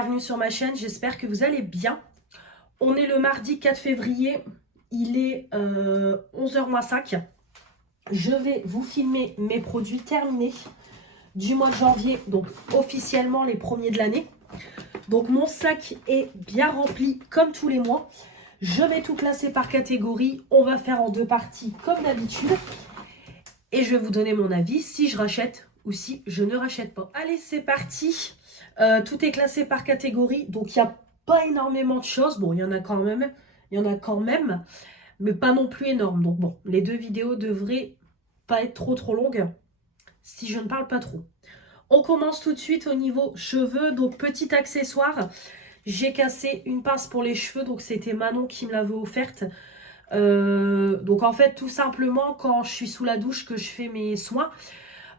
bienvenue sur ma chaîne, j'espère que vous allez bien. On est le mardi 4 février, il est 11h-5. Je vais vous filmer mes produits terminés du mois de janvier, donc officiellement les premiers de l'année. Donc mon sac est bien rempli comme tous les mois. Je vais tout classer par catégorie, on va faire en deux parties comme d'habitude. Et je vais vous donner mon avis si je rachète ou si je ne rachète pas. Allez, c'est parti. Tout est classé par catégorie, donc il n'y a pas énormément de choses. Bon, il y en a quand même, mais pas non plus énorme. Donc bon, les deux vidéos devraient pas être trop longues si je ne parle pas trop. On commence tout de suite au niveau cheveux. Donc petit accessoire, j'ai cassé une pince pour les cheveux, donc c'était Manon qui me l'avait offerte. Donc en fait, tout simplement, quand je suis sous la douche, que je fais mes soins,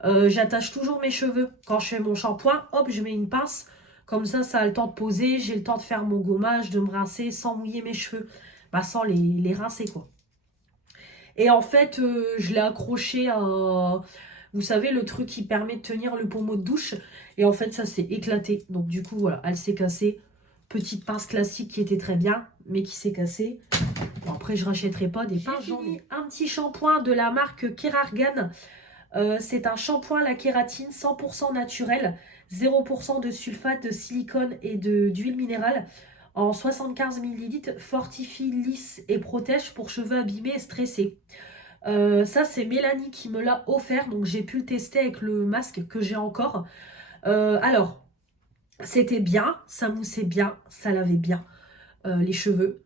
j'attache toujours mes cheveux. Quand je fais mon shampoing, hop, je mets une pince. Comme ça a le temps de poser. J'ai le temps de faire mon gommage, de me rincer sans mouiller mes cheveux. Bah, sans les rincer, quoi. Et en fait, je l'ai accroché à... Vous savez, le truc qui permet de tenir le pommeau de douche. Et en fait, ça s'est éclaté. Donc du coup, voilà, elle s'est cassée. Petite pince classique qui était très bien, mais qui s'est cassée. Bon, après, je rachèterai pas des pinces. J'ai mis un petit shampoing de la marque Kérargan. C'est un shampoing à la kératine 100% naturel, 0% de sulfate, de silicone et d'huile minérale en 75 ml, fortifie, lisse et protège pour cheveux abîmés et stressés. Ça, c'est Mélanie qui me l'a offert, donc j'ai pu le tester avec le masque que j'ai encore. Alors, c'était bien, ça moussait bien, ça lavait bien les cheveux.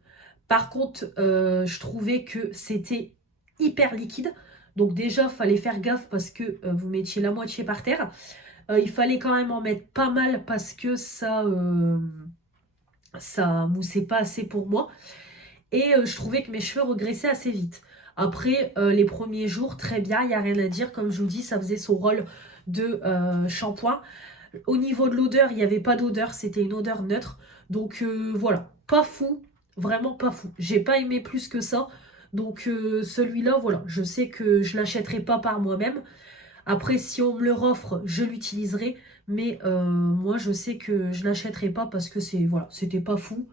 Par contre, je trouvais que c'était hyper liquide. Donc déjà, il fallait faire gaffe parce que vous mettiez la moitié par terre. Il fallait quand même en mettre pas mal parce que ça moussait pas assez pour moi. Et je trouvais que mes cheveux regraissaient assez vite. Après, les premiers jours, très bien, il n'y a rien à dire. Comme je vous dis, ça faisait son rôle de shampoing. Au niveau de l'odeur, il n'y avait pas d'odeur. C'était une odeur neutre. Donc voilà, pas fou. Vraiment pas fou. J'ai pas aimé plus que ça. Donc celui-là, voilà, je sais que je l'achèterai pas par moi-même. Après, si on me le offre, je l'utiliserai. Mais moi, je sais que je l'achèterai pas parce que c'est voilà, c'était pas fou.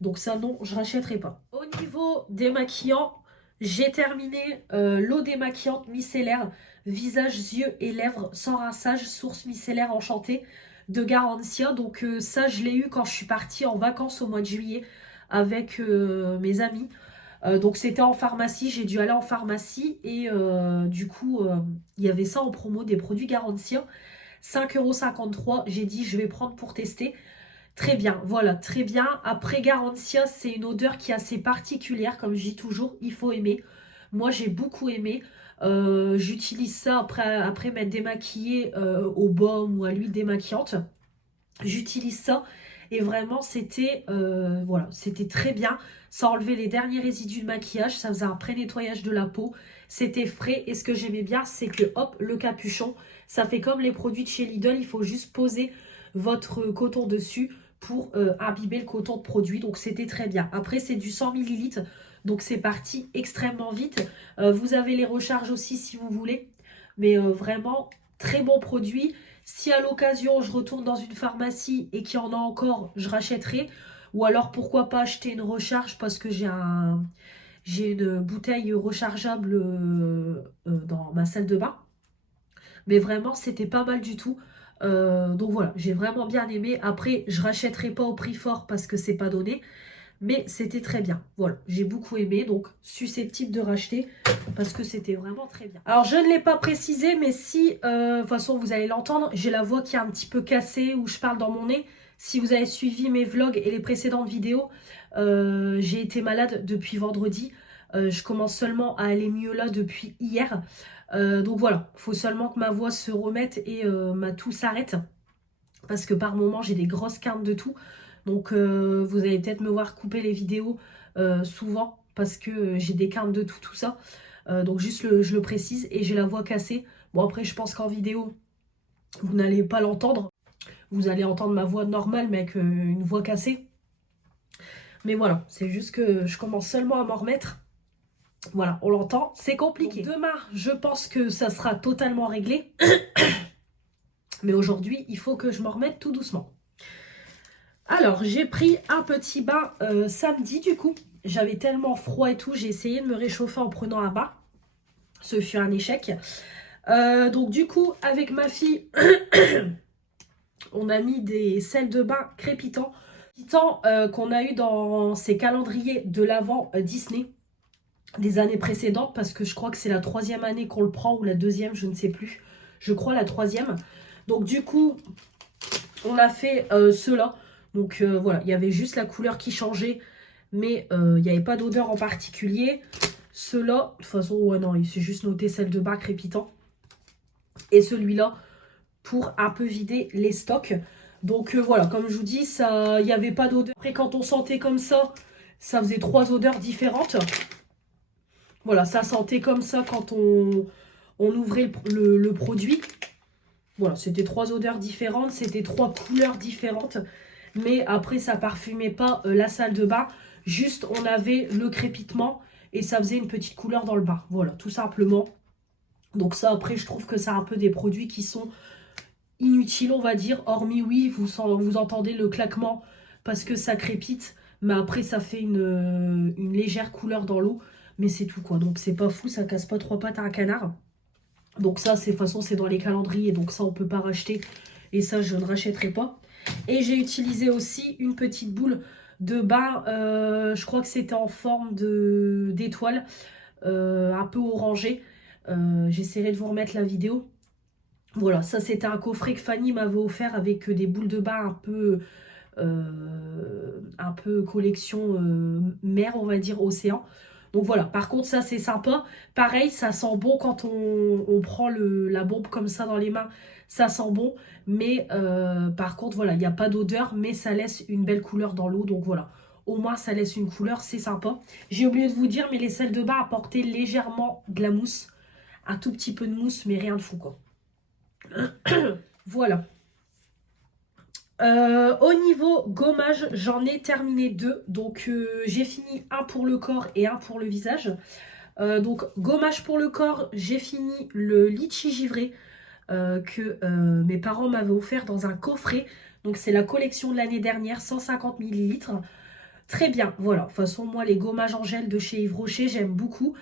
Donc ça, non, je rachèterai pas. Au niveau démaquillant, j'ai terminé l'eau démaquillante micellaire, visage, yeux et lèvres sans rinçage, source micellaire enchantée de Garantia. Donc ça, je l'ai eu quand je suis partie en vacances au mois de juillet avec mes amis. Donc c'était en pharmacie, j'ai dû aller en pharmacie et du coup il y avait ça en promo, des produits Garantia, 5,53 €. J'ai dit je vais prendre pour tester. Très bien, voilà, très bien. Après Garantia, c'est une odeur qui est assez particulière, comme je dis toujours, il faut aimer. Moi j'ai beaucoup aimé. J'utilise ça après m'être démaquillée au baume ou à l'huile démaquillante. J'utilise ça et vraiment c'était voilà, c'était très bien. Ça enlevait les derniers résidus de maquillage, ça faisait un pré-nettoyage de la peau. C'était frais et ce que j'aimais bien, c'est que hop, le capuchon, ça fait comme les produits de chez Lidl, il faut juste poser votre coton dessus pour imbiber le coton de produit. Donc c'était très bien. Après c'est du 100 ml, donc c'est parti extrêmement vite. Vous avez les recharges aussi si vous voulez, mais vraiment très bon produit. Si à l'occasion je retourne dans une pharmacie et qu'il y en a encore, je rachèterai. Ou alors pourquoi pas acheter une recharge parce que j'ai une bouteille rechargeable dans ma salle de bain. Mais vraiment c'était pas mal du tout. Donc voilà, j'ai vraiment bien aimé. Après je rachèterai pas au prix fort parce que c'est pas donné. Mais c'était très bien. Voilà, j'ai beaucoup aimé. Donc susceptible de racheter parce que c'était vraiment très bien. Alors je ne l'ai pas précisé, mais si, de toute façon vous allez l'entendre, j'ai la voix qui est un petit peu cassée ou je parle dans mon nez. Si vous avez suivi mes vlogs et les précédentes vidéos, j'ai été malade depuis vendredi. Je commence seulement à aller mieux là depuis hier. Donc voilà, il faut seulement que ma voix se remette et ma toux s'arrête. Parce que par moment j'ai des grosses quintes de toux. Donc vous allez peut-être me voir couper les vidéos souvent parce que j'ai des quintes de tout ça. Donc juste je le précise et j'ai la voix cassée. Bon après je pense qu'en vidéo vous n'allez pas l'entendre. Vous allez entendre ma voix normale mais avec une voix cassée. Mais voilà, c'est juste que je commence seulement à m'en remettre. Voilà, on l'entend, c'est compliqué. Donc, demain, je pense que ça sera totalement réglé. Mais aujourd'hui, il faut que je m'en remette tout doucement. Alors, j'ai pris un petit bain samedi du coup. J'avais tellement froid et tout, j'ai essayé de me réchauffer en prenant un bain. Ce fut un échec. Donc du coup, avec ma fille, on a mis des sels de bain crépitants. Qu'on a eu dans ces calendriers de l'Avent Disney des années précédentes, parce que je crois que c'est la 3e année qu'on le prend, ou la 2e, je ne sais plus. Je crois la 3e. Donc du coup, on a fait ceux-là. Donc voilà, il y avait juste la couleur qui changeait, mais il n'y avait pas d'odeur en particulier. Ceux-là, de toute façon, ouais non, il s'est juste noté sel de bain crépitant. Et celui-là, pour un peu vider les stocks. Donc voilà, comme je vous dis, il n'y avait pas d'odeur. Après, quand on sentait comme ça faisait 3 odeurs différentes. Voilà, ça sentait comme ça quand on ouvrait le produit. Voilà, c'était 3 odeurs différentes, c'était 3 couleurs différentes. Mais après, ça parfumait pas la salle de bain. Juste, on avait le crépitement et ça faisait une petite couleur dans le bain. Voilà, tout simplement. Donc ça, après, je trouve que c'est un peu des produits qui sont inutiles, on va dire. Hormis, oui, vous entendez le claquement parce que ça crépite. Mais après, ça fait une légère couleur dans l'eau. Mais c'est tout, quoi. Donc, c'est pas fou, ça casse pas 3 pattes à un canard. Donc ça, de toute façon, c'est dans les calendriers. Donc ça, on peut pas racheter. Et ça, je ne rachèterai pas. Et j'ai utilisé aussi une petite boule de bain. Je crois que c'était en forme d'étoile. Un peu orangé. J'essaierai de vous remettre la vidéo. Voilà, ça c'était un coffret que Fanny m'avait offert avec des boules de bain un peu collection mer, on va dire, océan. Donc voilà, par contre ça c'est sympa. Pareil, ça sent bon quand on prend la bombe comme ça dans les mains. Ça sent bon, mais par contre voilà, il n'y a pas d'odeur, mais ça laisse une belle couleur dans l'eau. Donc voilà, au moins ça laisse une couleur, c'est sympa. J'ai oublié de vous dire, mais les sels de bain apportaient légèrement de la mousse. Un tout petit peu de mousse, mais rien de fou quoi. Voilà. Au niveau gommage, j'en ai terminé 2. Donc j'ai fini un pour le corps et un pour le visage. Donc gommage pour le corps, j'ai fini le litchi givré que mes parents m'avaient offert dans un coffret. Donc c'est la collection de l'année dernière, 150 ml. Très bien, voilà. De toute façon, moi les gommages en gel de chez Yves Rocher, j'aime beaucoup.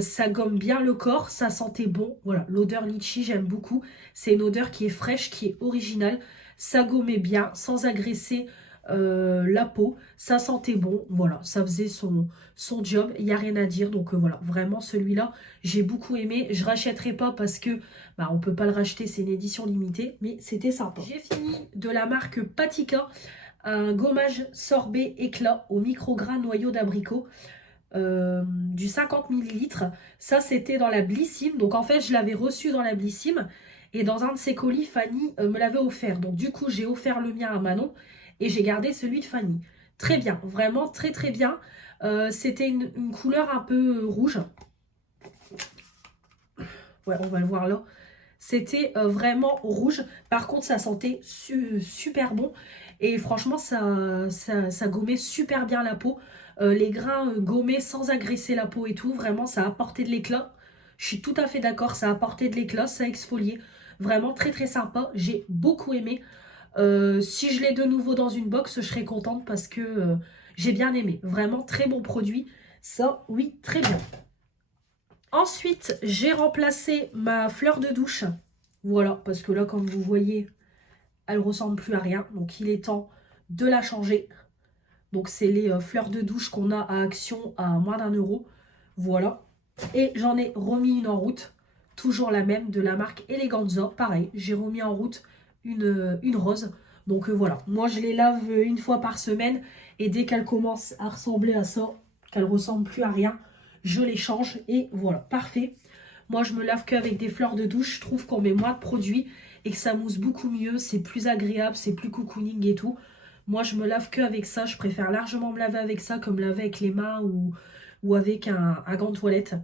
Ça gomme bien le corps, ça sentait bon. Voilà, l'odeur litchi, j'aime beaucoup. C'est une odeur qui est fraîche, qui est originale. Ça gommait bien, sans agresser la peau. Ça sentait bon, voilà. Ça faisait son job, il n'y a rien à dire. Donc voilà, vraiment celui-là, j'ai beaucoup aimé. Je ne rachèterai pas parce que on ne peut pas le racheter, c'est une édition limitée. Mais c'était sympa. J'ai fini de la marque Patika, un gommage sorbet éclat au micrograin noyau d'abricot. Du 50 ml. Ça, c'était dans la Blissim. Donc, en fait, je l'avais reçu dans la Blissim. Et dans un de ses colis, Fanny me l'avait offert. Donc, du coup, j'ai offert le mien à Manon. Et j'ai gardé celui de Fanny. Très bien. Vraiment, très, très bien. C'était une couleur un peu rouge. Ouais, on va le voir là. C'était vraiment rouge. Par contre, ça sentait super bon. Et franchement, ça gommait super bien la peau. Les grains gommés sans agresser la peau et tout. Vraiment, ça a apporté de l'éclat. Je suis tout à fait d'accord. Ça a apporté de l'éclat, ça a exfolié. Vraiment très très sympa. J'ai beaucoup aimé. Si je l'ai de nouveau dans une box, je serais contente parce que j'ai bien aimé. Vraiment très bon produit. Ça, oui, très bien. Ensuite, j'ai remplacé ma fleur de douche. Voilà, parce que là, comme vous voyez, elle ressemble plus à rien. Donc, il est temps de la changer. Donc, c'est les fleurs de douche qu'on a à Action à moins d'1 €. Voilà. Et j'en ai remis une en route. Toujours la même, de la marque Eleganza. Pareil, j'ai remis en route une rose. Donc, voilà. Moi, je les lave une fois par semaine. Et dès qu'elles commencent à ressembler à ça, qu'elles ressemblent plus à rien, je les change. Et voilà, parfait. Moi, je me lave qu'avec des fleurs de douche. Je trouve qu'on met moins de produits et que ça mousse beaucoup mieux. C'est plus agréable, c'est plus cocooning et tout. Moi, je me lave qu'avec ça. Je préfère largement me laver avec ça que me laver avec les mains ou avec un gant de toilette.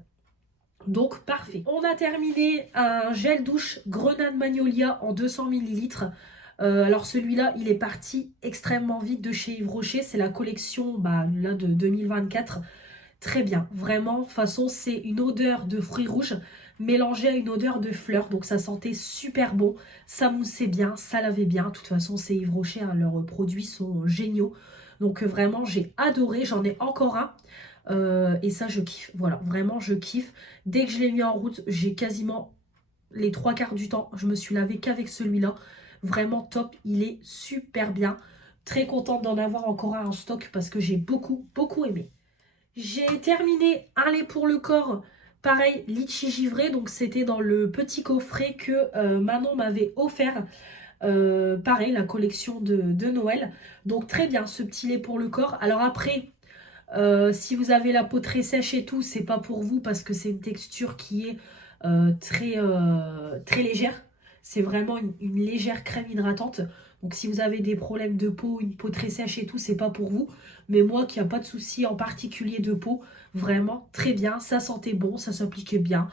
Donc, parfait. On a terminé un gel douche Grenade Magnolia en 200 ml. Alors, celui-là, il est parti extrêmement vite de chez Yves Rocher. C'est la collection là, de 2024. Très bien, vraiment, de toute façon, c'est une odeur de fruits rouges. mélangé à une odeur de fleurs. Donc ça sentait super bon, ça moussait bien, ça lavait bien. De toute façon, c'est Yves Rocher, hein, leurs produits sont géniaux. Donc vraiment, j'ai adoré, j'en ai encore un. Et ça, je kiffe. Voilà, vraiment, je kiffe. Dès que je l'ai mis en route, j'ai quasiment les 3 quarts du temps, je me suis lavée qu'avec celui-là. Vraiment top, il est super bien. Très contente d'en avoir encore un en stock parce que j'ai beaucoup, beaucoup aimé. J'ai terminé un lait pour le corps, pareil, litchi givré. Donc c'était dans le petit coffret que Manon m'avait offert. Pareil, la collection de Noël. Donc très bien, ce petit lait pour le corps. Alors après, si vous avez la peau très sèche et tout, c'est pas pour vous parce que c'est une texture qui est très légère. C'est vraiment une légère crème hydratante. Donc si vous avez des problèmes de peau, une peau très sèche et tout, c'est pas pour vous. Mais moi qui n'ai pas de souci en particulier de peau, vraiment très bien. Ça sentait bon, ça s'appliquait bien.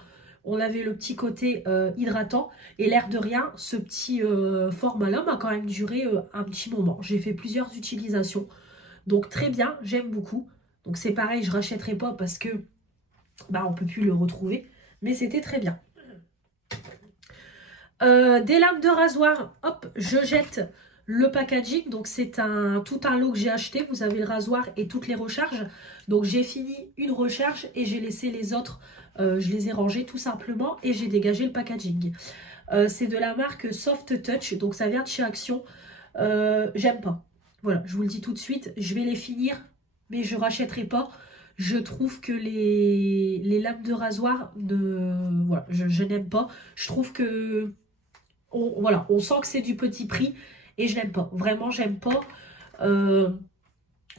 On avait le petit côté hydratant. Et l'air de rien, ce petit format-là m'a quand même duré un petit moment. J'ai fait plusieurs utilisations. Donc très bien, j'aime beaucoup. Donc c'est pareil, je rachèterai pas parce que bah on peut plus le retrouver. Mais c'était très bien. Des lames de rasoir, hop, je jette le packaging. Donc c'est tout un lot que j'ai acheté. Vous avez le rasoir et toutes les recharges. Donc j'ai fini une recharge et j'ai laissé les autres. Je les ai rangés tout simplement et j'ai dégagé le packaging. C'est de la marque Soft Touch. Donc ça vient de chez Action. J'aime pas. Voilà, je vous le dis tout de suite. Je vais les finir, mais je rachèterai pas. Je trouve que les lames de rasoir, voilà, je n'aime pas. Je trouve que voilà, on sent que c'est du petit prix et je n'aime pas. Vraiment, j'aime pas. Euh,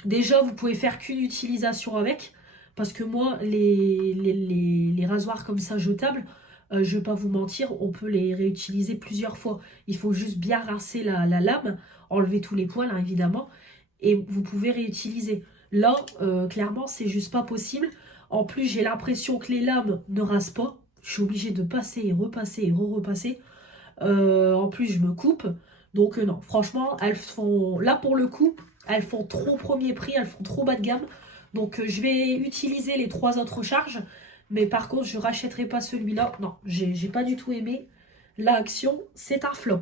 Déjà, vous pouvez faire qu'une utilisation avec. Parce que moi, les rasoirs comme ça jetables, je vais pas vous mentir, on peut les réutiliser plusieurs fois. Il faut juste bien rincer la lame, enlever tous les poils, hein, évidemment, et vous pouvez réutiliser. Là, clairement, c'est juste pas possible. En plus, j'ai l'impression que les lames ne rasent pas. Je suis obligée de passer et repasser et re-repasser. En plus, je me coupe. Donc non, franchement, elles font, là pour le coup, elles font trop premier prix, elles font trop bas de gamme. Donc je vais utiliser les 3 autres charges. Mais par contre, je rachèterai pas celui-là. Non, j'ai pas du tout aimé. La Action, c'est un flop.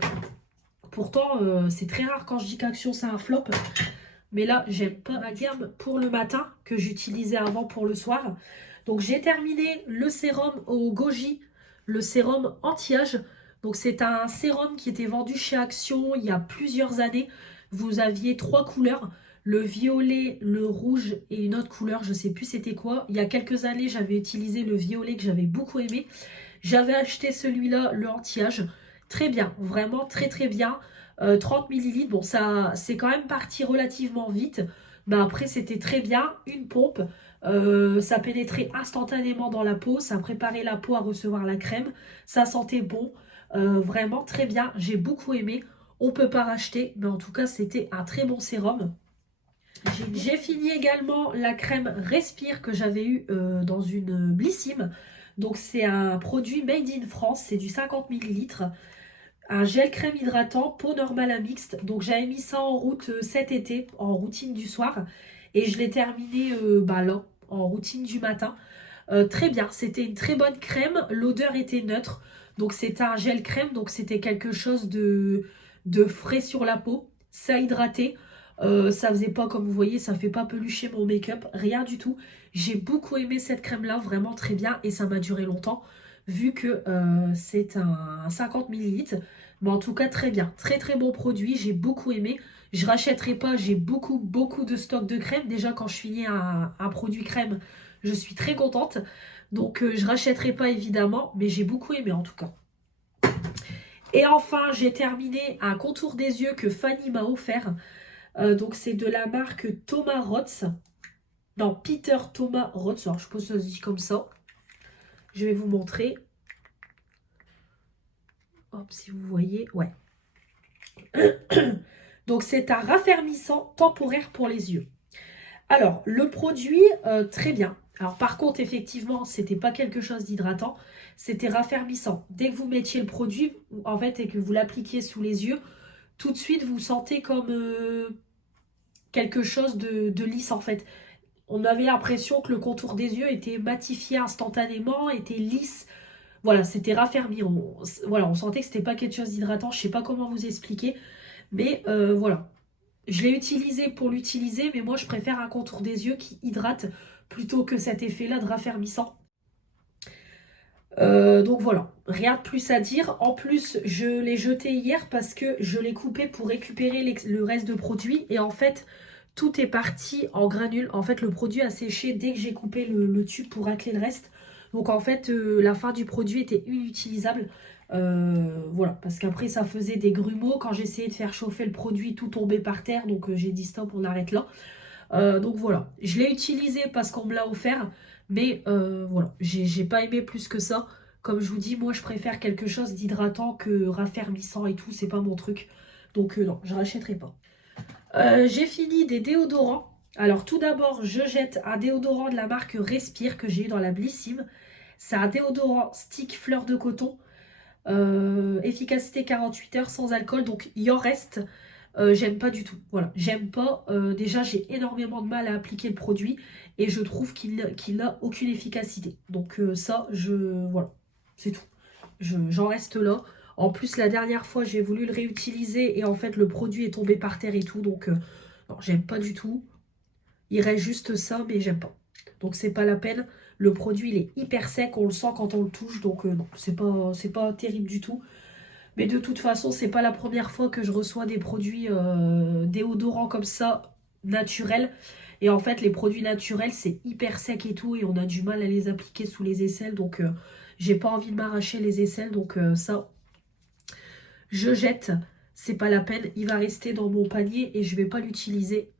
Pourtant, c'est très rare quand je dis qu'Action, c'est un flop. Mais là, j'aime pas la gamme pour le matin que j'utilisais avant pour le soir. Donc j'ai terminé le sérum au goji, le sérum anti-âge. Donc c'est un sérum qui était vendu chez Action il y a plusieurs années. Vous aviez 3 couleurs, le violet, le rouge et une autre couleur, je ne sais plus c'était quoi. Il y a quelques années, j'avais utilisé le violet que j'avais beaucoup aimé. J'avais acheté celui-là, le anti-âge. Très bien, vraiment très très bien. 30 millilitres, bon ça c'est quand même parti relativement vite. Mais après c'était très bien, une pompe. Ça pénétrait instantanément dans la peau, ça préparait la peau à recevoir la crème. Ça sentait bon, vraiment très bien, j'ai beaucoup aimé. On peut pas racheter, mais en tout cas c'était un très bon sérum. J'ai fini également la crème Respire que j'avais eu dans une Blissim. Donc c'est un produit made in France, c'est du 50 millilitres. Un gel crème hydratant, peau normale à mixte. Donc j'avais mis ça en route cet été, en routine du soir. Et je l'ai terminé bah, là, en routine du matin. Très bien, c'était une très bonne crème. L'odeur était neutre. Donc c'était un gel crème, donc c'était quelque chose de frais sur la peau. Ça hydratait. Ça faisait pas, comme vous voyez, ça fait pas pelucher mon make-up. Rien du tout. J'ai beaucoup aimé cette crème-là, vraiment très bien. Et ça m'a duré longtemps, vu que c'est un 50 millilitres. Mais en tout cas, très bien. Très très bon produit. J'ai beaucoup aimé. Je rachèterai pas. J'ai beaucoup beaucoup de stock de crème. Déjà, quand je finis un produit crème, je suis très contente. Donc, je rachèterai pas évidemment. Mais j'ai beaucoup aimé en tout cas. Et enfin, j'ai terminé un contour des yeux que Fanny m'a offert. Donc, c'est de la marque Thomas Rotz. Non, Peter Thomas Rotz. Alors, je suppose que ça se dit comme ça. Je vais vous montrer. Hop, si vous voyez. Ouais. Donc, c'est un raffermissant temporaire pour les yeux. Alors, le produit, très bien. Alors, par contre, effectivement, c'était pas quelque chose d'hydratant. C'était raffermissant. Dès que vous mettiez le produit, en fait, et que vous l'appliquiez sous les yeux, tout de suite, vous sentez comme quelque chose de lisse, en fait. On avait l'impression que le contour des yeux était matifié instantanément, était lisse. Voilà, c'était raffermi. Voilà, on sentait que c'était pas quelque chose d'hydratant. Je sais pas comment vous expliquer. Mais voilà. Je l'ai utilisé pour l'utiliser, mais moi je préfère un contour des yeux qui hydrate plutôt que cet effet-là de raffermissant. Donc voilà, rien de plus à dire. En plus, je l'ai jeté hier parce que je l'ai coupé pour récupérer le reste de produit. Et en fait, tout est parti en granules. En fait, le produit a séché dès que j'ai coupé le tube pour racler le reste. Donc en fait, la fin du produit était inutilisable. Voilà, parce qu'après ça faisait des grumeaux. Quand j'essayais de faire chauffer le produit, tout tombait par terre. Donc j'ai dit stop, on arrête là. Donc voilà, je l'ai utilisé parce qu'on me l'a offert, mais voilà, j'ai pas aimé plus que ça. Comme je vous dis, moi je préfère quelque chose d'hydratant que raffermissant et tout, c'est pas mon truc. Donc non, je rachèterai pas. J'ai fini des déodorants. Alors tout d'abord, je jette un déodorant de la marque Respire que j'ai eu dans la Blissim. C'est un déodorant stick fleur de coton. Efficacité 48 heures sans alcool, donc il en reste. J'aime pas du tout. Voilà, j'aime pas. Déjà, j'ai énormément de mal à appliquer le produit et je trouve qu'il n'a aucune efficacité. Donc ça, voilà, c'est tout. J'en reste là. En plus, la dernière fois, j'ai voulu le réutiliser et en fait, le produit est tombé par terre et tout. Donc non, j'aime pas du tout. Il reste juste ça, mais j'aime pas. Donc c'est pas la peine. Le produit, il est hyper sec, on le sent quand on le touche. Donc non, c'est pas terrible du tout. Mais de toute façon, c'est pas la première fois que je reçois des produits déodorants comme ça, naturels. Et en fait, les produits naturels, c'est hyper sec et tout. Et on a du mal à les appliquer sous les aisselles. Donc, j'ai pas envie de m'arracher les aisselles. Donc, ça, je jette. C'est pas la peine. Il va rester dans mon panier et je vais pas l'utiliser.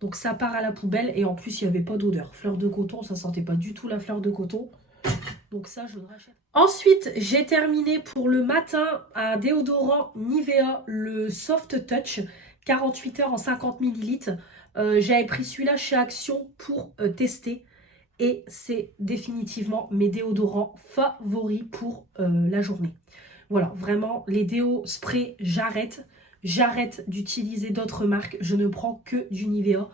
Donc, ça part à la poubelle. Et en plus, il n'y avait pas d'odeur. Fleur de coton, ça sentait pas du tout la fleur de coton. Donc ça, je le rachète. Ensuite, j'ai terminé pour le matin un déodorant Nivea, le Soft Touch, 48 heures en 50 ml. J'avais pris celui-là chez Action pour tester. Et c'est définitivement mes déodorants favoris pour la journée. Voilà, vraiment, les déos spray, j'arrête. J'arrête d'utiliser d'autres marques. Je ne prends que du Nivea.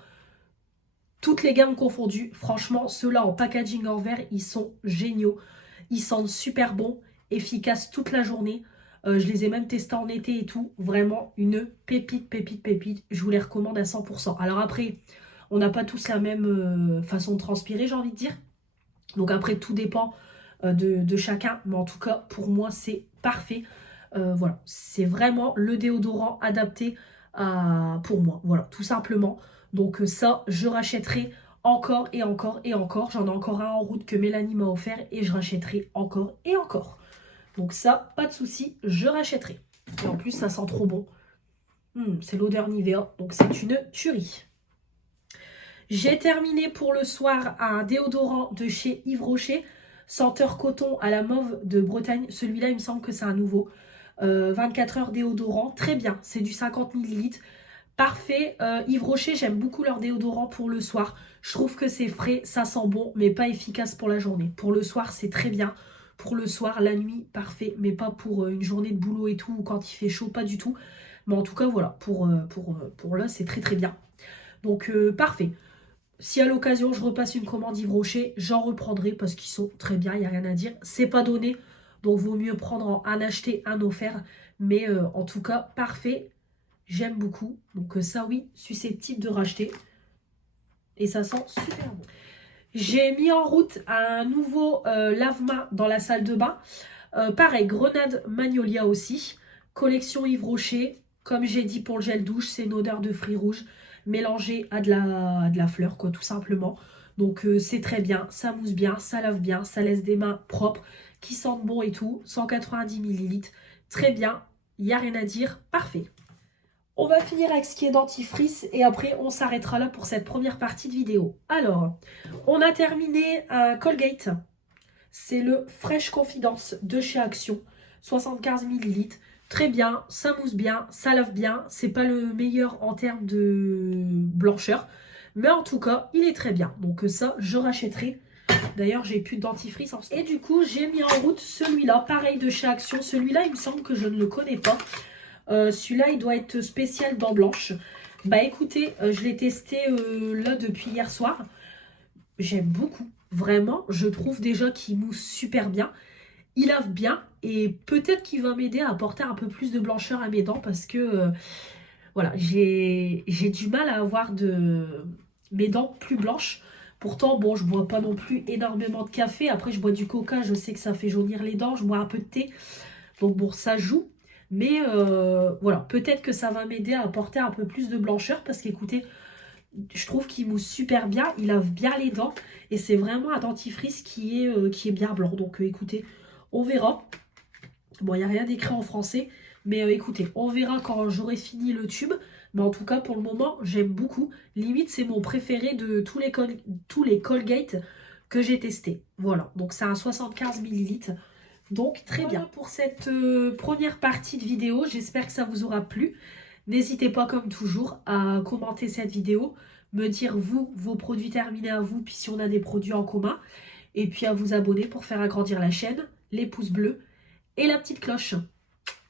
Toutes les gammes confondues, franchement, ceux-là en packaging en verre, ils sont géniaux. Ils sentent super bon, efficaces toute la journée. Je les ai même testés en été et tout. Vraiment une pépite, pépite, pépite. Je vous les recommande à 100%. Alors après, on n'a pas tous la même façon de transpirer, j'ai envie de dire. Donc après, tout dépend de chacun. Mais en tout cas, pour moi, c'est parfait. Voilà, c'est vraiment le déodorant adapté pour moi. Voilà, tout simplement. Donc ça, je rachèterai encore et encore et encore. J'en ai encore un en route que Mélanie m'a offert et je rachèterai encore et encore. Donc ça, pas de souci, je rachèterai. Et en plus, ça sent trop bon. C'est l'odeur Nivea, donc c'est une tuerie. J'ai terminé pour le soir un déodorant de chez Yves Rocher, senteur coton à la mauve de Bretagne. Celui-là, il me semble que c'est un nouveau. 24 heures déodorant, très bien, c'est du 50 ml. Parfait. Yves Rocher, j'aime beaucoup leur déodorant pour le soir. Je trouve que c'est frais, ça sent bon, mais pas efficace pour la journée. Pour le soir, c'est très bien. Pour le soir, la nuit, parfait, mais pas pour une journée de boulot et tout, ou quand il fait chaud, pas du tout. Mais en tout cas, voilà, pour là, c'est très très bien. Donc, parfait. Si à l'occasion, je repasse une commande Yves Rocher, j'en reprendrai parce qu'ils sont très bien, il n'y a rien à dire. C'est pas donné, donc vaut mieux prendre un acheté, un offert. Mais en tout cas, parfait. J'aime beaucoup. Donc ça, oui, susceptible de racheter. Et ça sent super bon. J'ai mis en route un nouveau lave-main dans la salle de bain. Pareil, grenade magnolia aussi. Collection Yves Rocher. Comme j'ai dit pour le gel douche, c'est une odeur de fruits rouges mélangée à de la fleur, quoi, tout simplement. Donc c'est très bien, ça mousse bien, ça lave bien, ça laisse des mains propres, qui sentent bon et tout. 190 ml. Très bien, il n'y a rien à dire, parfait. On va finir avec ce qui est dentifrice et après on s'arrêtera là pour cette première partie de vidéo. Alors, on a terminé un Colgate. C'est le Fresh Confidence de chez Action. 75 ml. Très bien, ça mousse bien, ça lave bien. C'est pas le meilleur en termes de blancheur. Mais en tout cas, il est très bien. Donc ça, je rachèterai. D'ailleurs, j'ai plus de dentifrice. Et du coup, j'ai mis en route celui-là. Pareil de chez Action. Celui-là, il me semble que je ne le connais pas. Celui-là, il doit être spécial dents blanches. Bah écoutez, je l'ai testé là depuis hier soir. J'aime beaucoup. Vraiment, je trouve déjà qu'il mousse super bien. il lave bien et peut-être qu'il va m'aider à apporter un peu plus de blancheur à mes dents parce que voilà, j'ai du mal à avoir mes dents plus blanches. Pourtant, bon, je bois pas non plus énormément de café. Après, je bois du coca, je sais que ça fait jaunir les dents. Je bois un peu de thé. Donc bon, ça joue. Mais voilà, peut-être que ça va m'aider à apporter un peu plus de blancheur parce qu'écoutez, je trouve qu'il mousse super bien, il lave bien les dents et c'est vraiment un dentifrice qui est bien blanc. Donc écoutez, on verra. Bon, il n'y a rien d'écrit en français, mais écoutez, on verra quand j'aurai fini le tube. Mais en tout cas, pour le moment, j'aime beaucoup. Limite, c'est mon préféré de tous les Colgate que j'ai testés. Voilà, donc c'est un 75 millilitres. Donc très bien pour cette première partie de vidéo. J'espère que ça vous aura plu. N'hésitez pas comme toujours à commenter cette vidéo, me dire vous, vos produits terminés à vous, puis si on a des produits en commun. Et puis à vous abonner pour faire agrandir la chaîne, les pouces bleus et la petite cloche.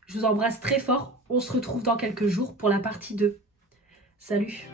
Je vous embrasse très fort. On se retrouve dans quelques jours pour la partie 2. Salut!